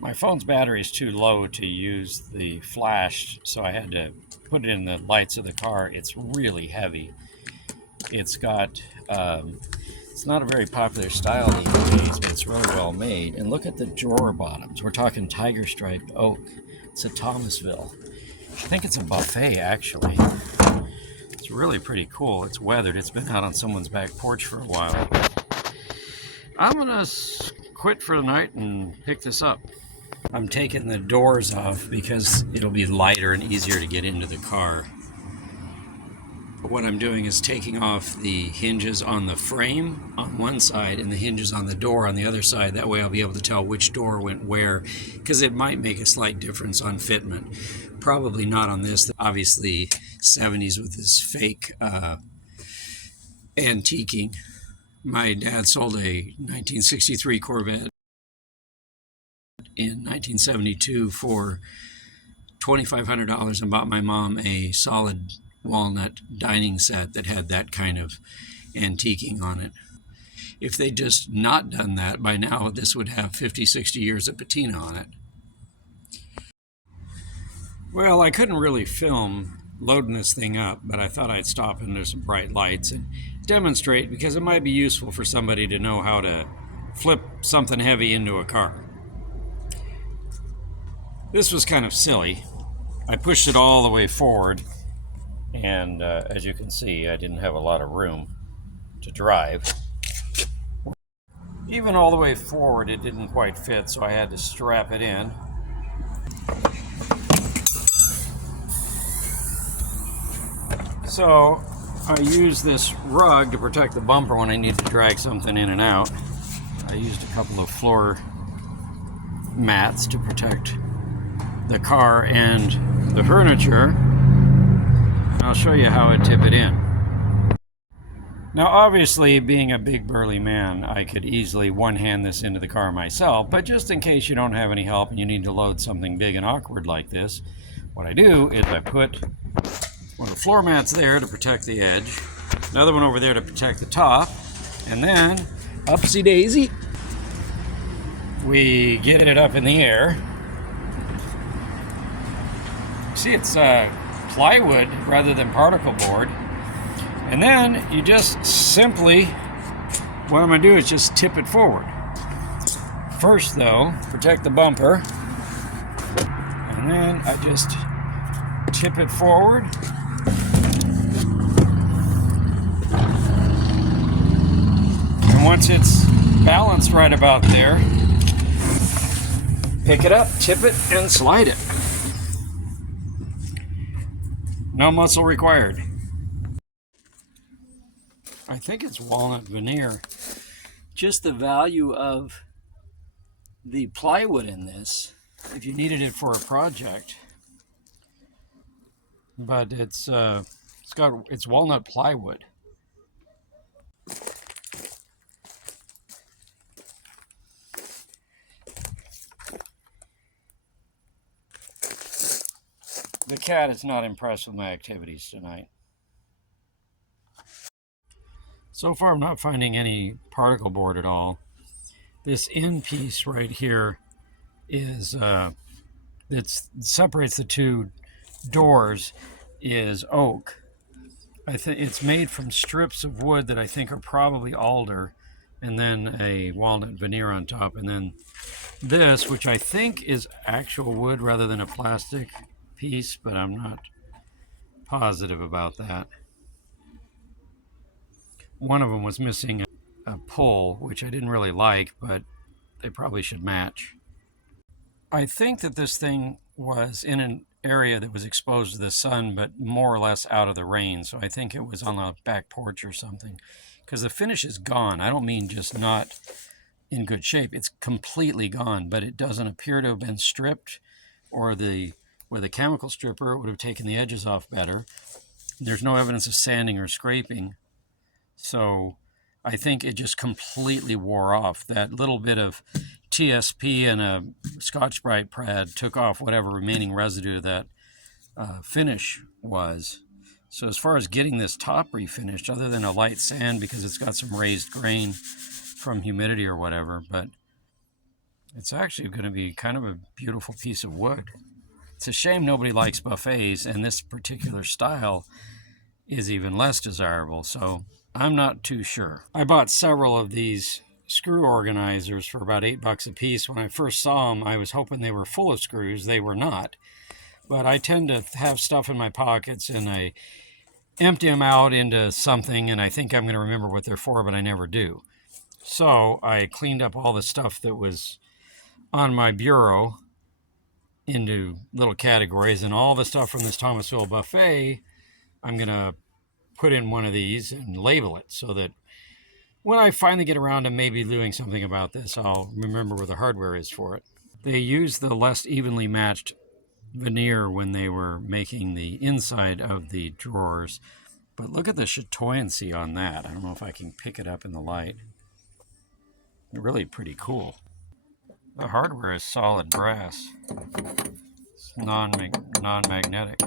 My phone's battery is too low to use the flash, so I had to put it in the lights of the car. It's really heavy. It's got, it's not a very popular style these days, but it's really well made. And look at the drawer bottoms. We're talking tiger striped oak. It's a Thomasville. I think it's a Buffet, actually. It's really pretty cool. It's weathered. It's been out on someone's back porch for a while. I'm gonna quit for the night and pick this up. I'm taking the doors off because it'll be lighter and easier to get into the car. But what I'm doing is taking off the hinges on the frame on one side and the hinges on the door on the other side. That way I'll be able to tell which door went where, because it might make a slight difference on fitment. Probably not on this. Obviously 70s with this fake antiquing. My dad sold a 1963 Corvette in 1972 for $2,500 and bought my mom a solid walnut dining set that had that kind of antiquing on it. If they'd just not done that, by now this would have 50, 60 years of patina on it. Well, I couldn't really film loading this thing up, but I thought I'd stop under some bright lights and demonstrate, because it might be useful for somebody to know how to flip something heavy into a car. This was kind of silly. I pushed it all the way forward, and as you can see, I didn't have a lot of room to drive. Even all the way forward, it didn't quite fit, so I had to strap it in. So I use this rug to protect the bumper when I need to drag something in and out. I used a couple of floor mats to protect the car and the furniture. I'll show you how I tip it in. Now obviously, being a big burly man, I could easily one-hand this into the car myself, but just in case you don't have any help and you need to load something big and awkward like this, what I do is I put one of the floor mats there to protect the edge, another one over there to protect the top, and then, upsy daisy, we get it up in the air. See, it's plywood rather than particle board. And then you just simply, what I'm going to do is just tip it forward. First though, protect the bumper, and then I just tip it forward. And once it's balanced right about there, pick it up, tip it, and slide it. No muscle required. I think it's walnut veneer. Just the value of the plywood in this, if you needed it for a project. But it's walnut plywood. The cat is not impressed with my activities tonight. So far I'm not finding any particle board at all. This end piece right here is, it separates the two doors, is oak. I think it's made from strips of wood that I think are probably alder, and then a walnut veneer on top, and then this, which I think is actual wood rather than a plastic piece, but I'm not positive about that. One of them was missing a pull, which I didn't really like, but they probably should match. I think that this thing was in an area that was exposed to the sun, but more or less out of the rain. So I think it was on the back porch or something, because the finish is gone. I don't mean just not in good shape. It's completely gone, but it doesn't appear to have been stripped, or with a chemical stripper, it would have taken the edges off better. There's no evidence of sanding or scraping. So I think it just completely wore off. That little bit of TSP and a Scotch-Brite pad took off whatever remaining residue that finish was. So as far as getting this top refinished, other than a light sand because it's got some raised grain from humidity or whatever, but It's actually going to be kind of a beautiful piece of wood. It's a shame nobody likes buffets, and this particular style is even less desirable, so I'm not too sure. I bought several of these screw organizers for about $8 a piece. When I first saw them, I was hoping they were full of screws. They were not. But I tend to have stuff in my pockets, and I empty them out into something, and I think I'm going to remember what they're for, but I never do. So I cleaned up all the stuff that was on my bureau into little categories, and all the stuff from this Thomasville Buffet, I'm going to put in one of these and label it so that when I finally get around to maybe doing something about this, I'll remember where the hardware is for it. They used the less evenly matched veneer when they were making the inside of the drawers, but look at the chatoyancy on that. I don't know if I can pick it up in the light. Really pretty cool. The hardware is solid brass. It's non-magnetic.